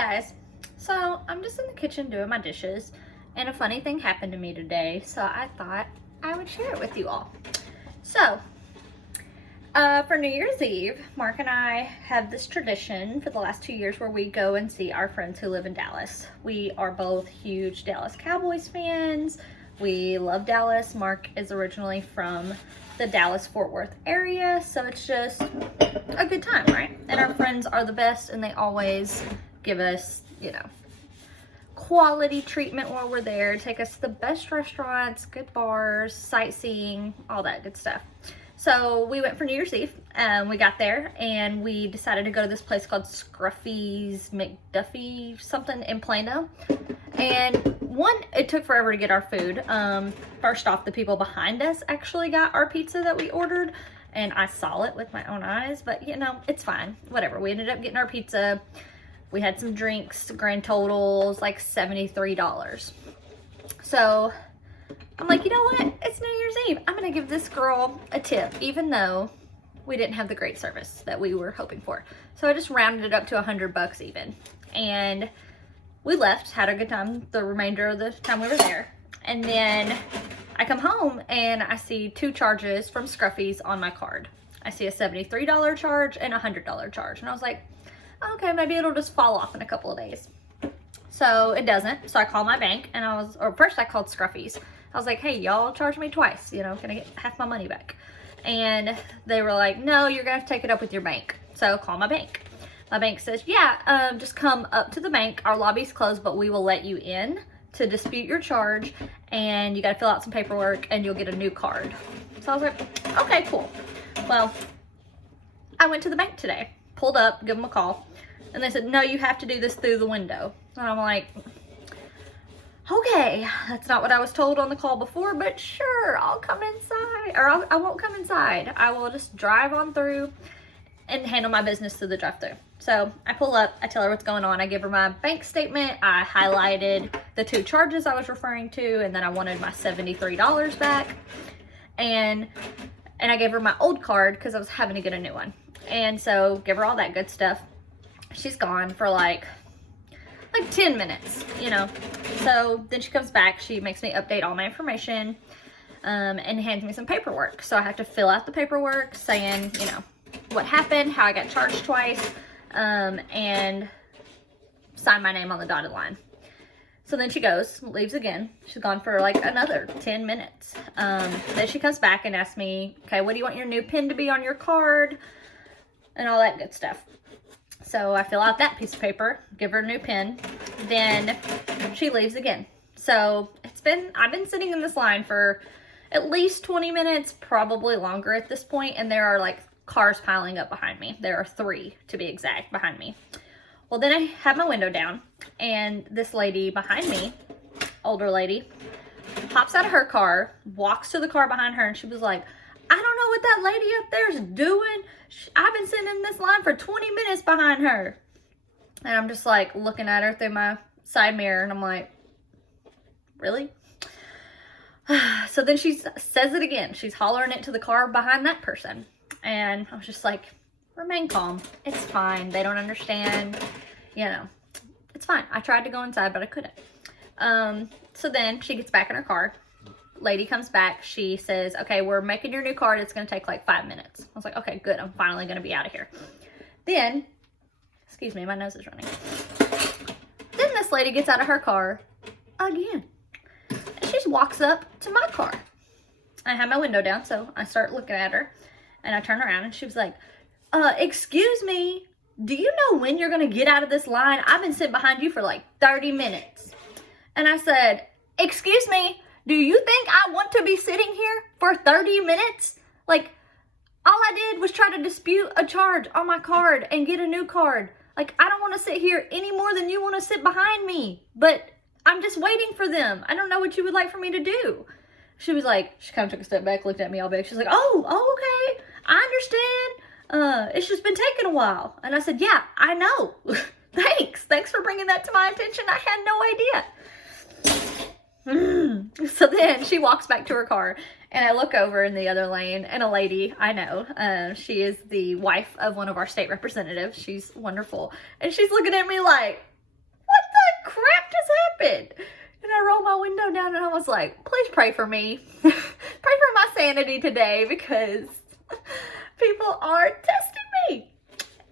guys, so I'm just in the kitchen doing my dishes and a funny thing happened to me today, so I thought I would share it with you all. So for New Year's Eve, Mark and I have this tradition for the last 2 years where we go and see our friends who live in Dallas. We are both huge Dallas Cowboys fans. We love Dallas. Mark is originally from the Dallas-Fort Worth area, so it's just a good time, right? And our friends are the best, and they always give us, you know, quality treatment while we're there, take us to the best restaurants, good bars, sightseeing, all that good stuff. So we went for New Year's Eve, and we got there, and we decided to go to this place called Scruffy's McDuffie something in Plano. And one, it took forever to get our food. First off, the people behind us actually got our pizza that we ordered, and I saw it with my own eyes, but you know, it's fine, whatever. We ended up getting our pizza. We had some drinks, grand totals like $73. So I'm like, you know what? It's New Year's Eve. I'm gonna give this girl a tip, even though we didn't have the great service that we were hoping for. So I just rounded it up to $100 even. And we left, had a good time the remainder of the time we were there. And then I come home and I see two charges from Scruffy's on my card. I see a $73 charge and a $100 charge. And I was like, okay, maybe it'll just fall off in a couple of days. So it doesn't. So I called my bank and first I called Scruffy's. I was like, hey, y'all charged me twice, you know, can I get half my money back? And they were like, no, you're gonna have to take it up with your bank. So call my bank. My bank says, yeah, just come up to the bank. Our lobby's closed, but we will let you in to dispute your charge, and you gotta fill out some paperwork and you'll get a new card. So I was like, okay, cool. Well, I went to the bank today, pulled up, give them a call, and they said, no, you have to do this through the window. And I'm like, okay, that's not what I was told on the call before, but sure, I'll come inside, or I won't come inside. I will just drive on through and handle my business through the drive-thru. So I pull up, I tell her what's going on. I give her my bank statement. I highlighted the two charges I was referring to, and then I wanted my $73 back. And I gave her my old card because I was having to get a new one. And so give her all that good stuff. She's gone for like 10 minutes, you know. So then she comes back, she makes me update all my information, and hands me some paperwork. So I have to fill out the paperwork saying, you know, what happened, how I got charged twice, and sign my name on the dotted line. So then she goes, leaves again. She's gone for like another 10 minutes. Then she comes back and asks me, okay, what do you want your new PIN to be on your card? And all that good stuff. So I fill out that piece of paper, give her a new PIN, then she leaves again. So I've been sitting in this line for at least 20 minutes, probably longer at this point, and there are like cars piling up behind me. There are 3 to be exact behind me. Well, then I have my window down, and this lady behind me, older lady, hops out of her car, walks to the car behind her, and she was like, I don't know what that lady up there is doing. I've been sitting in this line for 20 minutes behind her. And I'm just like looking at her through my side mirror, and I'm like, really? So then she says it again. She's hollering it to the car behind that person. And I was just like, remain calm. It's fine. They don't understand. You know, it's fine. I tried to go inside, but I couldn't. So then she gets back in her car. Lady comes back. She says, okay, we're making your new card. It's going to take like 5 minutes. I was like, okay, good. I'm finally going to be out of here. Then, excuse me, my nose is running. Then this lady gets out of her car again. And she just walks up to my car. I have my window down, so I start looking at her. And I turn around and she was like, excuse me, do you know when you're going to get out of this line? I've been sitting behind you for like 30 minutes. And I said, excuse me, do you think I want to be sitting here for 30 minutes? Like, all I did was try to dispute a charge on my card and get a new card. Like, I don't want to sit here any more than you want to sit behind me. But I'm just waiting for them. I don't know what you would like for me to do. She was like, she kind of took a step back, looked at me all big. She's like, oh, okay, I understand. It's just been taking a while. And I said, yeah, I know. Thanks for bringing that to my attention. I had no idea. So then she walks back to her car, and I look over in the other lane, and a lady I know, she is the wife of one of our state representatives. She's wonderful. And she's looking at me like, crap just happened? And I rolled my window down and I was like, please pray for me. Pray for my sanity today because people are testing me.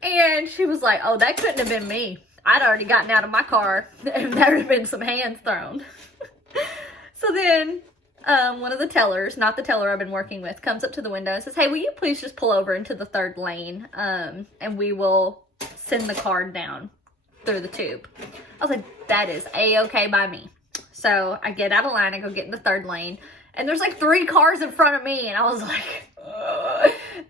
And she was like, oh, that couldn't have been me. I'd already gotten out of my car and there would have been some hands thrown. So then one of the tellers, not the teller I've been working with, comes up to the window and says, hey, will you please just pull over into the third lane and we will send the card down through the tube. I was like, that is A-okay by me. So I get out of line, I go get in the third lane, and there's like 3 cars in front of me, and I was like,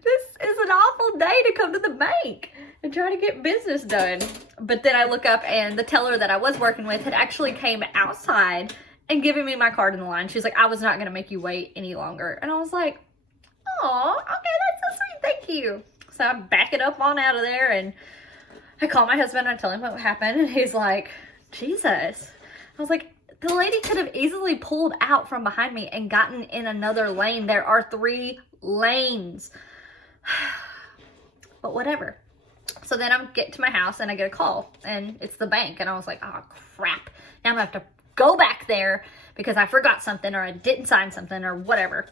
this is an awful day to come to the bank and try to get business done. But then I look up, and the teller that I was working with had actually came outside and given me my card in the line. She's like, I was not going to make you wait any longer. And I was like, oh, okay, that's so sweet, thank you. So I back it up on out of there, and I call my husband, and I tell him what happened, and he's like, Jesus. I was like, the lady could have easily pulled out from behind me and gotten in another lane. There are 3 lanes. But whatever. So then I get to my house and I get a call and it's the bank. And I was like, oh crap. Now I'm gonna have to go back there because I forgot something or I didn't sign something or whatever.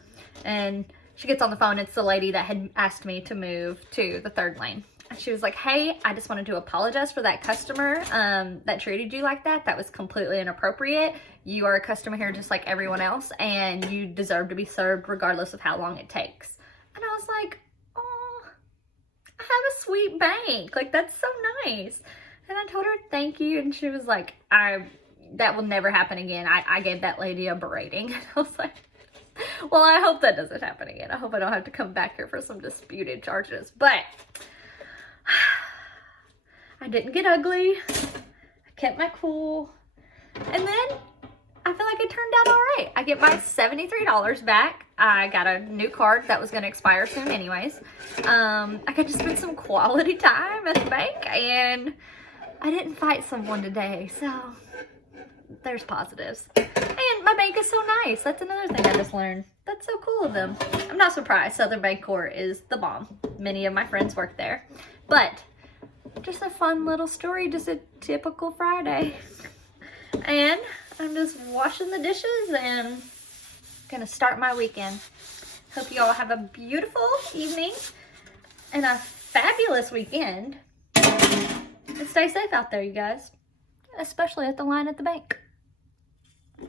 And she gets on the phone. It's the lady that had asked me to move to the third lane. She was like, hey, I just wanted to apologize for that customer that treated you like that. That was completely inappropriate. You are a customer here just like everyone else, and you deserve to be served regardless of how long it takes. And I was like, oh, I have a sweet bank. Like, that's so nice. And I told her thank you, and she was like, that will never happen again. I gave that lady a berating. And I was like, well, I hope that doesn't happen again. I hope I don't have to come back here for some disputed charges. But I didn't get ugly. I kept my cool. And then I feel like it turned out all right. I get my $73 back. I got a new card that was going to expire soon anyways. I got to spend some quality time at the bank, and I didn't fight someone today. So there's positives. And my bank is so nice. That's another thing I just learned. That's so cool of them. I'm not surprised. Southern Bancorp is the bomb. Many of my friends work there. But just a fun little story, just a typical Friday. And I'm just washing the dishes and gonna start my weekend. Hope you all have a beautiful evening and a fabulous weekend. And stay safe out there, you guys. Especially at the line at the bank.